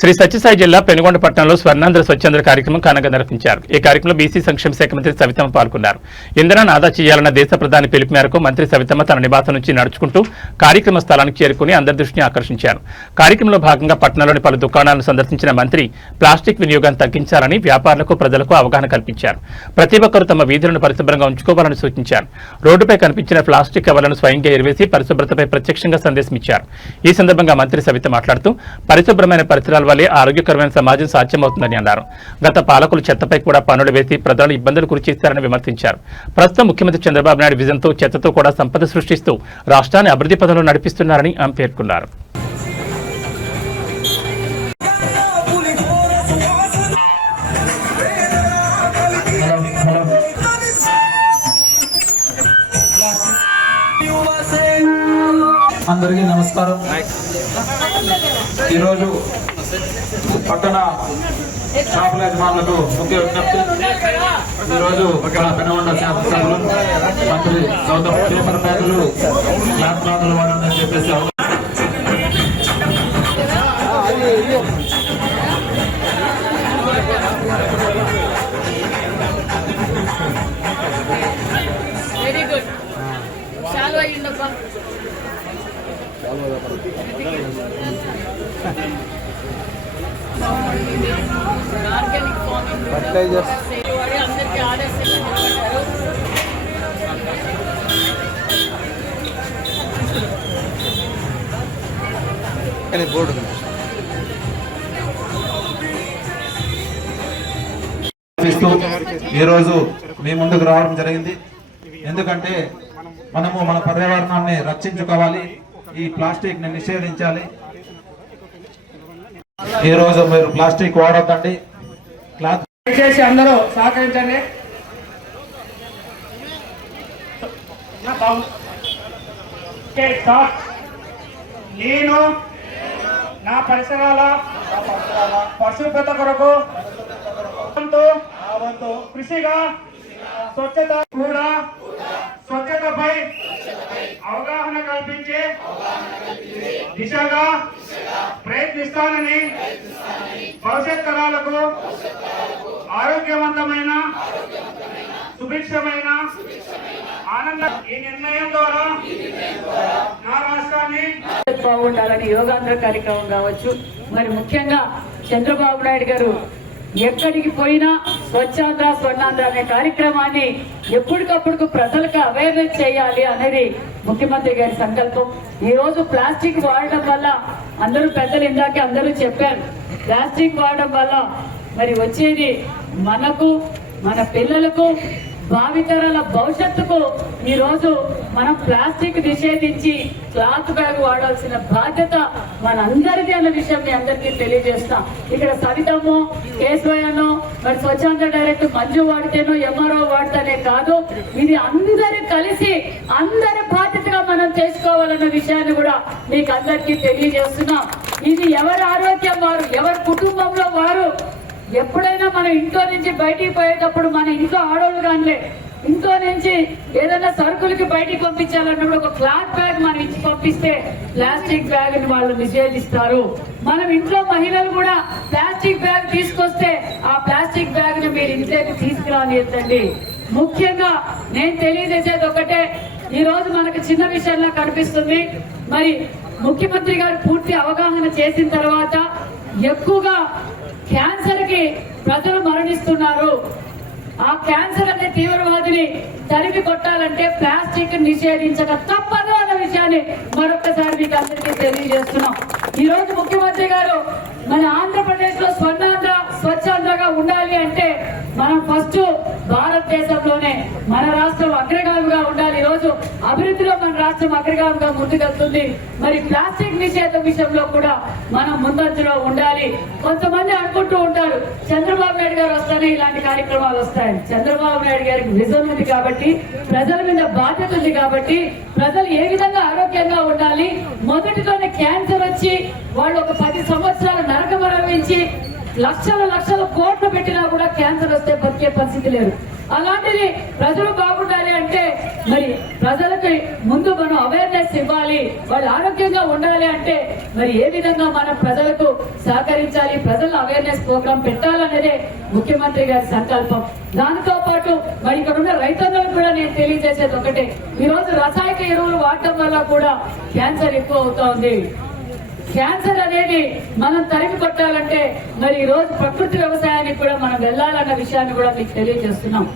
శ్రీ సత్యసాయి జిల్లా పెనుగొండ పట్టణంలో స్వర్ణాంధ్ర స్వచ్ఛాంధ్ర కార్యక్రమం ఘనంగా నిర్వహించారు. ఈ కార్యక్రమంలో బీసీ సంక్షేమ శాఖ మంత్రి సవితమ్మ పాల్గొన్నారు. ఇంధనాన్ని ఆదా చేయాలన్న దేశ ప్రధాని పిలుపు మేరకు మంత్రి సవితమ్మ తన నివాసం నుంచి నడుచుకుంటూ కార్యక్రమ స్థలానికి చేరుకుని అందరి దృష్టిని ఆకర్షించారు. కార్యక్రమంలో భాగంగా పట్టణంలోని పలు దుకాణాలను సందర్శించిన మంత్రి ప్లాస్టిక్ వినియోగాన్ని తగ్గించాలని వ్యాపారులకు ప్రజలకు అవగాహన కల్పించారు. ప్రతి ఒక్కరూ తమ వీధులను పరిశుభ్రంగా ఉంచుకోవాలని సూచించారు. రోడ్డుపై కనిపించిన ప్లాస్టిక్ కవర్లను స్వయంగా ఎరివేసి పరిశుభ్రతపై ప్రత్యక్షంగా సందేశమిచ్చారు. ఈ సందర్భంగా మంత్రి సవిత మాట్లాడుతూ పరిశుభ్రమైన పరిసరాల వల్లే ఆరోగ్యకరమైన సమాజం సాధ్యమవుతుందని అన్నారు. గత పాలకులు చెత్తపై కూడా పన్నులు వేసి ప్రజలను ఇబ్బందులు గురిచేస్తారని విమర్శించారు. ప్రస్తుతం ముఖ్యమంత్రి చంద్రబాబు నాయుడు విజన్తో చెత్తతో కూడా సంపద సృష్టిస్తూ రాష్ట్రాన్ని అభివృద్ధి పథంలో నడిపిస్తున్నారని ఆమె పేర్కొన్నారు. అందరికీ నమస్కారం. ఈరోజు పట్టణ షాపుల యజమానులకు ముఖ్య విజ్ఞప్తి. ఈరోజు పెనుగొండ శాసనసభ్యులు మంత్రి గౌతమ్ పేపర్ బ్యాగులు క్లాత్ బ్యాగులు వాడాలని చెప్పేసి వెరీ గుడ్. చాలు అయ్యిందబ్బా. ఆర్గానిక్ ఫార్మింగ్ అందరికీ ఆర్డర్స్ బోర్డు ఈరోజు మీ ముందుకు రావడం జరిగింది. ఎందుకంటే మనము మన పర్యావరణాన్ని రక్షించుకోవాలి, ఈ ప్లాస్టిక్ ని నిషేధించాలి. ఈ రోజు మీరు ప్లాస్టిక్ వాడొద్దండి. దయచేసి అందరూ సహకరించండి. నేను నా పరిసరాల పరిశుభ్రత కొరకు కృషిగా స్వచ్ఛత కూడా స్వచ్ఛతపై అవగాహన కల్పించే దిశగా ప్రయత్నిస్తానని భవిష్యత్ తరాలకు ఆరోగ్యవంతమైన సుభిక్షమైన ఆనంద ఈ నిర్ణయం ద్వారా నా రాష్ట్రాన్ని బాగుండాలని యోగాంధ్ర కార్యక్రమం కావచ్చు. మరి ముఖ్యంగా చంద్రబాబు నాయుడు గారు ఎక్కడికి పోయినా స్వచ్ఛాంధ్ర స్వర్ణాంధ్ర అనే కార్యక్రమాన్ని ఎప్పటికప్పుడు ప్రజలకు అవేర్నెస్ చేయాలి అనేది ముఖ్యమంత్రి గారి సంకల్పం. ఈ రోజు ప్లాస్టిక్ వాడడం వల్ల అందరూ పెద్దలు ఇందాకే అందరూ చెప్పారు, ప్లాస్టిక్ వాడడం వల్ల మరి వచ్చేది మనకు మన పిల్లలకు భావితరాల భవిష్యత్తుకు ఈ రోజు మనం ప్లాస్టిక్ నిషేధించి క్లాత్ బ్యాగ్ వాడాల్సిన బాధ్యత మనందరిది అన్న విషయం మీ అందరికీ తెలియజేస్తాం. ఇక్కడ సవితమ్మో కేశవయ్యనో మరి స్వచ్ఛాంధ్ర డైరెక్ట్ మంజు వాడితేనో ఎంఆర్ఓ వాడితేనే కాదు, ఇది అందరూ కలిసి అందరి బాధ్యతగా మనం చేసుకోవాలన్న విషయాన్ని కూడా మీకు అందరికీ తెలియజేస్తున్నాం. ఇది ఎవరి ఆరోగ్యం వారు, ఎవరి కుటుంబంలో వారు. ఎప్పుడైనా మనం ఇంట్లో నుంచి బయటికి పోయేటప్పుడు మన ఇంట్లో ఆడవాళ్ళు కానీ ఇంట్లో నుంచి ఏదైనా సరుకులకి బయటికి పంపించాలన్నప్పుడు ఒక క్లాత్ బ్యాగ్ మనం ఇచ్చి పంపిస్తే ప్లాస్టిక్ బ్యాగ్ ని వాళ్ళు నిషేధిస్తారు. మనం ఇంట్లో మహిళలు కూడా ప్లాస్టిక్ బ్యాగ్ తీసుకొస్తే ఆ ప్లాస్టిక్ బ్యాగ్ ని మీరు ఇంట్లోకి తీసుకురానియద్దండి. ముఖ్యంగా నేను తెలియజేసేది ఒకటే, ఈ రోజు మనకు చిన్న విషయంలో కనిపిస్తుంది. మరి ముఖ్యమంత్రి గారు పూర్తి అవగాహన చేసిన తర్వాత ఎక్కువగా క్యాన్సర్ కి ప్రజలు మరణిస్తున్నారు. ఆ క్యాన్సర్ అనే తీవ్రవాదిని తరిమి కొట్టాలంటే ప్లాస్టిక్ నిషేధించక తప్పదు అన్న విషయాన్ని మరొకసారి మీకు అందరికీ తెలియజేస్తున్నాం. ఈ రోజు ముఖ్యమంత్రి గారు మన ఆంధ్రప్రదేశ్ లో స్వర్ణాంధ్ర స్వచ్ఛాంధ్రగా ఉండాలి అంటే మనం ఫస్ట్ భారతదేశంలోనే మన రాష్ట్రం అగ్రగామిగా ఉండాలి. ఈ రోజు అభివృద్ధిలో మన రాష్ట్రం అగ్రగామిగా ముందుకెళ్తుంది. మరి ప్లాస్టిక్ నిషేధం విషయంలో కూడా మనం ముందంజలో ఉండాలి. కొంతమంది అనుకుంటూ ఉంటారు చంద్రబాబు నాయుడు గారు వస్తేనే ఇలాంటి కార్యక్రమాలు వస్తాయి. చంద్రబాబు నాయుడు గారికి విజన్ ఉంది కాబట్టి, ప్రజల మీద బాధ్యత ఉంది కాబట్టి, ప్రజలు ఏ విధంగా ఆరోగ్యంగా ఉండాలి, మొదటిలోనే క్యాన్సర్ వచ్చి వాళ్ళు ఒక 10 సంవత్సరాలు నరకం అనుభవించి లక్షల కోట్లు పెట్టినా కూడా క్యాన్సర్ వస్తే బతికే పరిస్థితి లేదు. అలాంటిది ప్రజలు బాగుండాలి అంటే మరి ప్రజలకు ముందు మనం అవేర్నెస్ ఇవ్వాలి, వాళ్ళు ఆరోగ్యంగా ఉండాలి అంటే మరి ఏ విధంగా మనం ప్రజలకు సహకరించాలి, ప్రజల అవేర్నెస్ ప్రోగ్రామ్ పెట్టాలనేదే ముఖ్యమంత్రి గారి సంకల్పం. దానితో పాటు మరి ఇక్కడ ఉన్న రైతన్నలకు కూడా నేను తెలియజేసేది ఒకటే, ఈ రోజు రసాయనిక ఎరువులు వాడటం వల్ల కూడా క్యాన్సర్ ఎక్కువ అవుతా ఉంది. క్యాన్సర్ అనేది మనం తరిమి కొట్టాలంటే మరి ఈ రోజు ప్రకృతి వ్యవసాయానికి కూడా మనం వెళ్ళాలన్న విషయాన్ని కూడా మీకు తెలియజేస్తున్నాం.